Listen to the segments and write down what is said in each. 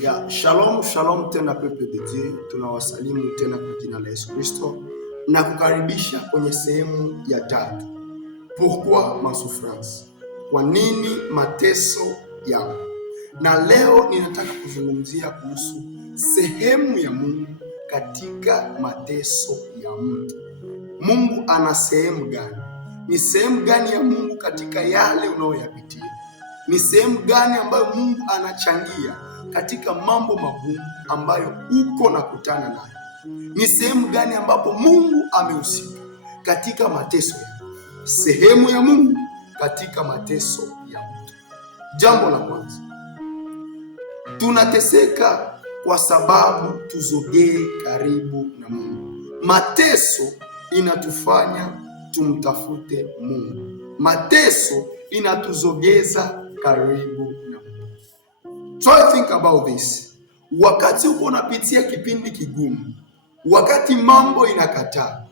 Shalom, shalom tena pepe de Dieu. Tunawasalimu tena kwa jina la Yesu Kristo na kukaribisha kwenye sehemu ya tatu. Pourquoi ma souffrance? Kwa nini mateso yangu? Na leo ninataka kuzungumzia kuhusu sehemu ya Mungu katika mateso ya mtu. Mungu ana sehemu gani? Ni sehemu gani ya Mungu katika yale unayoyapitia? Ni sehemu gani ambayo Mungu anachangia katika mambo magumu ambayo uko na kutana nayo? Ni sehemu gani ambapo Mungu amehusika katika mateso yako? Sehemu ya Mungu katika mateso ya mtu. Jambo la kwanza, tunateseka kwa sababu tuzogee karibu na Mungu. Mateso inatufanya tumtafute Mungu. Mateso inatuzogeza karibu na Mungu. Try think about this. Wakati uko unapitia kipindi kigumu, wakati mambo inakataa,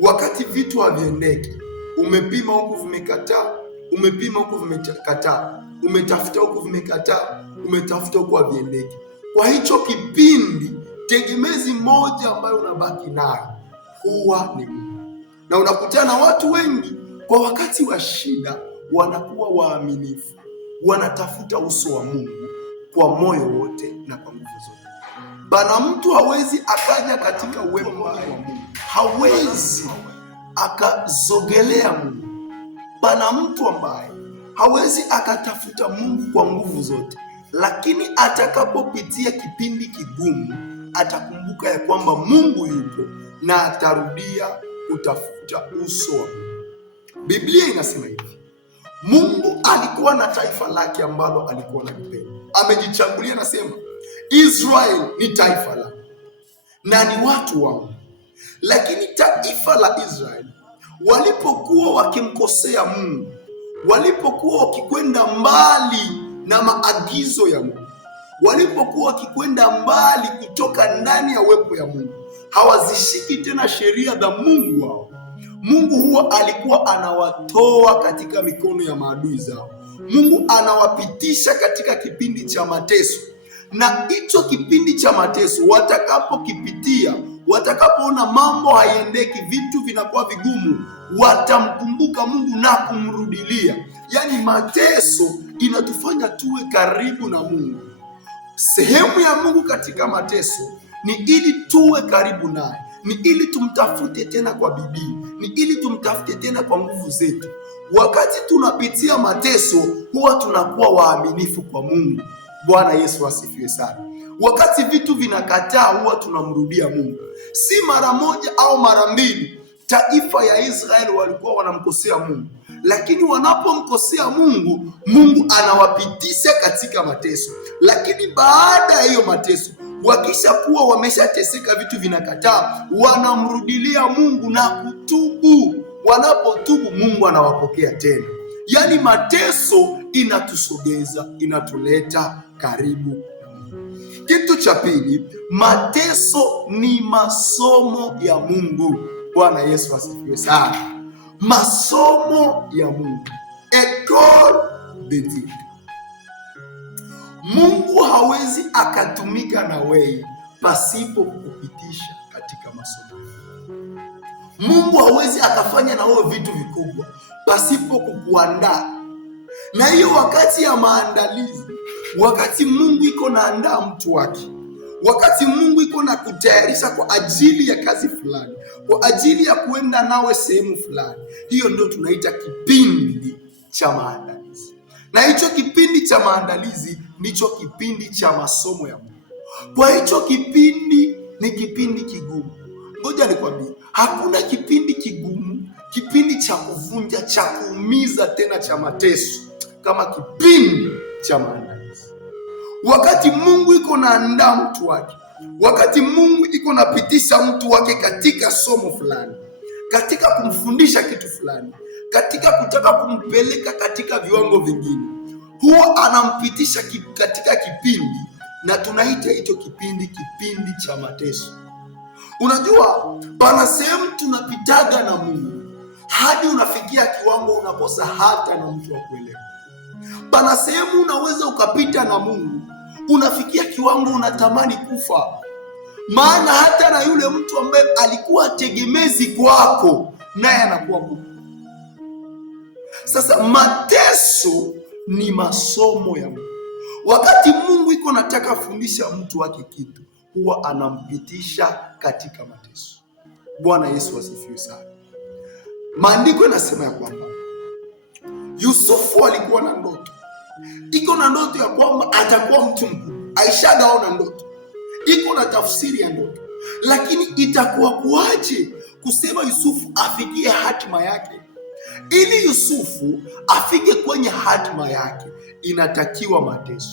wakati vitu haviendeki, umepima huku vimekataa, umepima huku vimekataa, umetafuta huku vimekataa, umetafuta huku haviendeki. Kwa hicho kipindi, tegemezi moja ambayo unabaki nayo huwa ni Mungu. Na unakutana watu wengi kwa wakati wa shida wanakuwa waaminifu, wanatafuta uso wa Mungu kwa moyo wote na kwa nguvu zote. Bana, mtu hawezi akaja katika uwepo wa Mungu, hawezi akazogelea Mungu. Bana, mtu ambaye hawezi akatafuta Mungu kwa nguvu zote, lakini atakapopitia kipindi kigumu atakumbuka ya kwamba Mungu yupo na atarudia kutafuta uso wa Mungu. Biblia inasema hivi: Mungu alikuwa na taifa lake ambalo alikuwa analipenda. Amejichagulia, nasema Israeli ni taifa langu na ni watu wangu. Lakini taifa la Israeli walipokuwa wakimkosea Mungu, walipokuwa wakikwenda mbali na maagizo ya Mungu, walipokuwa wakikwenda mbali kutoka ndani ya uwepo ya Mungu, hawazishiki tena sheria za Mungu wao, Mungu huwa alikuwa anawatoa katika mikono ya maadui zao. Mungu anawapitisha katika kipindi cha mateso, na hicho kipindi cha mateso watakapokipitia, watakapoona mambo haiendeki, vitu vinakuwa vigumu, watamkumbuka Mungu na kumrudilia. Yaani mateso inatufanya tuwe karibu na Mungu. Sehemu ya Mungu katika mateso ni ili tuwe karibu naye, ni ili tumtafute tena kwa bidii, ni ili tumtafute tena kwa nguvu zetu. Wakati tunapitia mateso, huwa tunakuwa waaminifu kwa Mungu. Bwana Yesu asifiwe sana. Wakati vitu vinakataa, huwa tunamrudia Mungu. Si mara moja au mara mbili taifa ya Israeli walikuwa wanamkosea Mungu, lakini wanapomkosea Mungu, Mungu anawapitisha katika mateso. Lakini baada ya hiyo mateso, wakisha kuwa wameshateseka, vitu vinakataa, wanamrudilia Mungu na kutubu. Wanapotubu, Mungu anawapokea tena. Yaani mateso inatusogeza, inatuleta karibu na Mungu. Kitu cha pili, mateso ni masomo ya Mungu. Bwana Yesu asifiwe sana. Masomo ya Mungu. École de Dieu. Mungu hawezi akatumika na wewe pasipo kukupitisha katika masomo. Mungu hawezi akafanya na wewe vitu vikubwa pasipo kukuandaa. Na hiyo wakati ya maandalizi, wakati Mungu iko naandaa mtu wake, wakati Mungu iko na kutayarisha kwa ajili ya kazi fulani, kwa ajili ya kuenda nawe sehemu fulani, hiyo ndio tunaita kipindi cha maandalizi. Na hicho kipindi cha maandalizi ndicho kipindi cha masomo ya Mungu. Kwa hicho kipindi ni kipindi kigumu. Ngoja nikwambie, hakuna kipindi kigumu, kipindi cha kuvunja, cha kuumiza tena, cha mateso kama kipindi cha maandalizi. Wakati Mungu iko naandaa mtu wake, wakati Mungu iko napitisha mtu wake katika somo fulani, katika kumfundisha kitu fulani, katika kutaka kumpeleka katika viwango vingine, huwa anampitisha katika kipindi, na tunaita hicho kipindi cha mateso. Unajua, pana sehemu tunapitaga na Mungu hadi unafikia kiwango unakosa hata na mtu wa kuelewa. Pana sehemu unaweza ukapita na Mungu unafikia kiwango unatamani kufa. Maana hata na yule mtu ambaye alikuwa tegemezi kwako naye anakuwa kufa. Sasa mateso ni masomo ya Mungu. Wakati Mungu iko nataka fundisha mtu wake kitu, huwa anampitisha katika mateso. Bwana Yesu asifiwe sana. Maandiko yanasema ya kwamba Yusufu alikuwa na ndoto. Iko na ndoto ya kwamba atakuwa mtu mkubwa. Aishagaona ndoto. Iko na tafsiri ya ndoto. Lakini itakuwa kuaje kusema Yusufu afikie hatima yake? Ili Yusufu afike kwenye hatima yake inatakiwa mateso.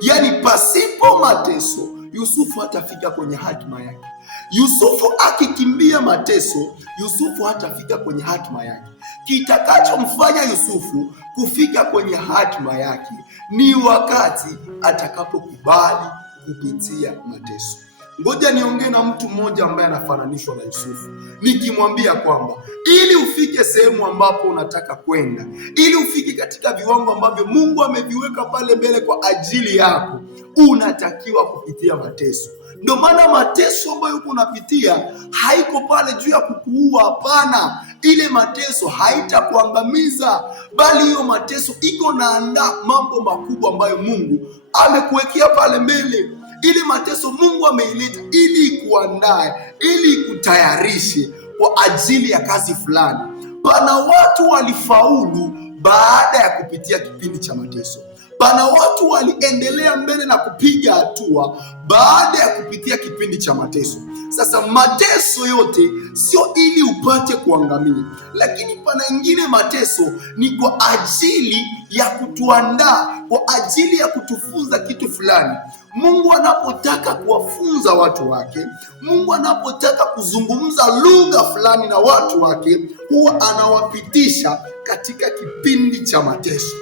Yaani pasipo mateso Yusufu hatafika kwenye hatima yake. Yusufu akikimbia mateso, Yusufu hatafika kwenye hatima yake. Kitakachomfanya Yusufu kufika kwenye hatima yake ni wakati atakapokubali kupitia mateso. Ngoja niongee na mtu mmoja ambaye anafananishwa na Yusufu, nikimwambia kwamba ili ufike sehemu ambapo unataka kwenda, ili ufike katika viwango ambavyo Mungu ameviweka pale mbele kwa ajili yako, unatakiwa kupitia mateso. Ndio maana mateso ambayo uko unapitia haiko pale juu ya kukuua, hapana. Ile mateso haitakuangamiza, bali hiyo mateso iko naandaa mambo makubwa ambayo Mungu amekuwekea pale mbele. Ili mateso Mungu ameileta ili ikuandae, ili ikutayarishe kwa ajili ya kazi fulani. Pana watu walifaulu baada ya kupitia kipindi cha mateso. Pana watu waliendelea mbele na kupiga hatua baada ya kupitia kipindi cha mateso. Sasa mateso yote sio ili upate kuangamia, lakini pana ingine mateso ni kwa ajili ya kutuandaa, kwa ajili ya kutufunza kitu fulani. Mungu anapotaka kuwafunza watu wake, Mungu anapotaka kuzungumza lugha fulani na watu wake, huwa anawapitisha katika kipindi cha mateso.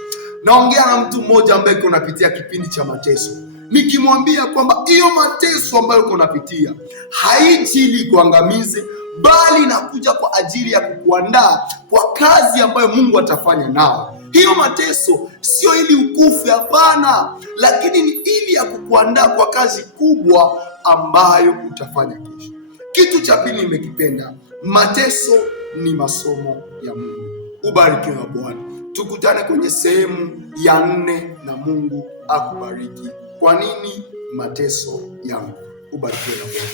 Naongea na mtu mmoja ambaye unapitia kipindi cha mateso, nikimwambia kwamba hiyo mateso ambayo unapitia haiji ili kuangamize, bali inakuja kwa ajili ya kukuandaa kwa kazi ambayo Mungu atafanya nao. Hiyo mateso sio ili ukufe, hapana, lakini ni ili ya kukuandaa kwa kazi kubwa ambayo utafanya kesho. Kitu cha pili nimekipenda, mateso ni masomo ya Mungu. Ubarikiwe na Bwana. Tukutane kwenye sehemu ya 4 na Mungu akubariki. Kwa nini mateso yangu? Ubarikiwe na Bwana.